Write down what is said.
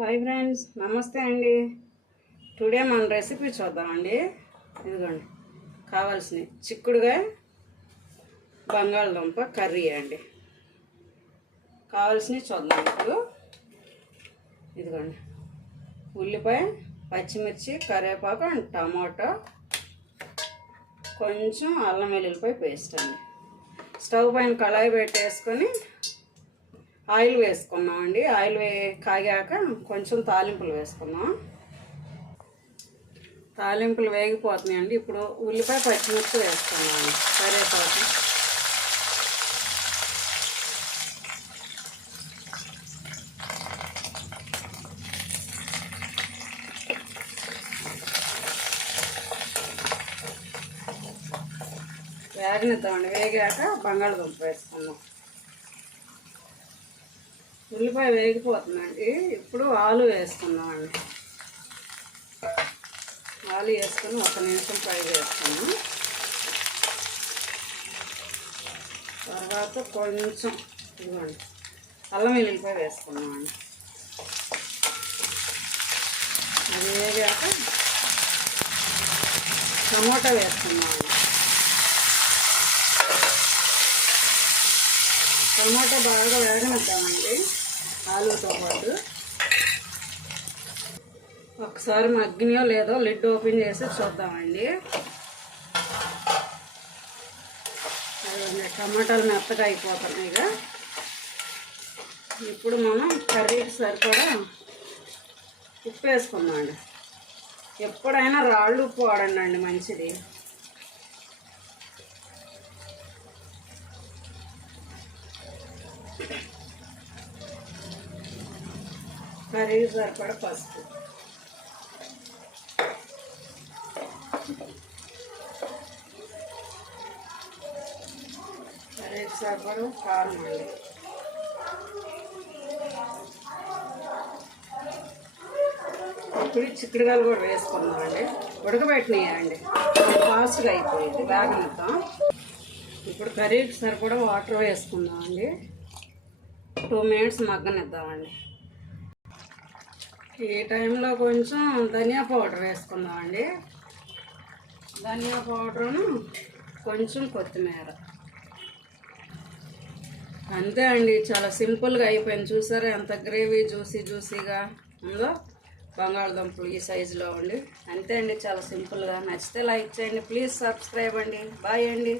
Hi friends, నమస్తే అండి. Today మన రెసిపీ చూద్దామండి. ఇదిగోండి, కావాల్సినవి చిక్కుడుగా బంగాళదుంప కర్రీ అండి. కావాల్సినవి చూద్దాం ఇప్పుడు. ఇదిగోండి, ఉల్లిపాయ, పచ్చిమిర్చి, కరివేపాకు అండ్ టమాటో, కొంచెం అల్లం వెల్లుల్లిపాయ పేస్ట్ అండి. స్టవ్ పైన కళాయి పెట్టేసుకొని ఆయిల్ వేసుకున్నామండి. ఆయిల్ కాగాక కొంచెం తాలింపులు వేసుకున్నాం. తాలింపులు వేగిపోతున్నాయండి. ఇప్పుడు ఉల్లిపాయ, పచ్చిమిర్చి వేసుకున్నాము. కరివేపాకు, వేగనిద్దామండి. వేగాక బంగాళదుంప వేసుకున్నాం. ఉల్లిపాయ వేగిపోతుందండి. ఇప్పుడు ఆలు వేసుకున్నామండి. ఆలు వేసుకొని 1 నిమిషం ఫ్రై చేసుకున్నాం. తర్వాత కొంచెం ఇదిగోండి అల్లం వెల్లుల్లిపాయ వేసుకున్నామండి. అది వేగాక టమోటా వేసుకున్నామండి. టమాటా బాగా వేగనిద్దామండి ఆలుతో పాటు. ఒకసారి మగ్గినయో లేదో లిడ్ ఓపెన్ చేసి చూద్దామండి. అదే టమాటాలు మెత్తగా అయిపోతున్నాయిగా. ఇప్పుడు మనం కర్రీకి సరిపడా ఉప్పు వేసుకుందామండి. ఎప్పుడైనా రాళ్ళు ఉప్పు వాడండి, మంచిది. కర్రీకి సరిపడా పసుపు, కర్రీకి సరిపడా కారం అండి. ఇప్పుడు చిక్కుడుకాయలు కూడా వేసుకుందామండి. ఉడకబెట్టినాయండి, ఫాస్ట్గా అయిపోయింది. వేగనిద్దాం. ఇప్పుడు కర్రీకి సరిపడా వాటర్ వేసుకుందామండి. 2 మినిట్స్ మగ్గనిద్దామండి. ఈ టైంలో కొంచెం ధనియా పౌడర్ వేసుకుందామండి. ధనియా పౌడరును కొంచెం కొత్తిమీర. అంతే అండి, చాలా సింపుల్గా అయిపోయింది. చూసారా ఎంత గ్రేవీ జ్యూసీగా ఉందో. బంగాళదుంపలు ఈ సైజులో ఉండి. అంతే అండి, చాలా సింపుల్గా. నచ్చితే లైక్ చేయండి, ప్లీజ్ సబ్స్క్రైబ్ అండి. బాయ్ అండి.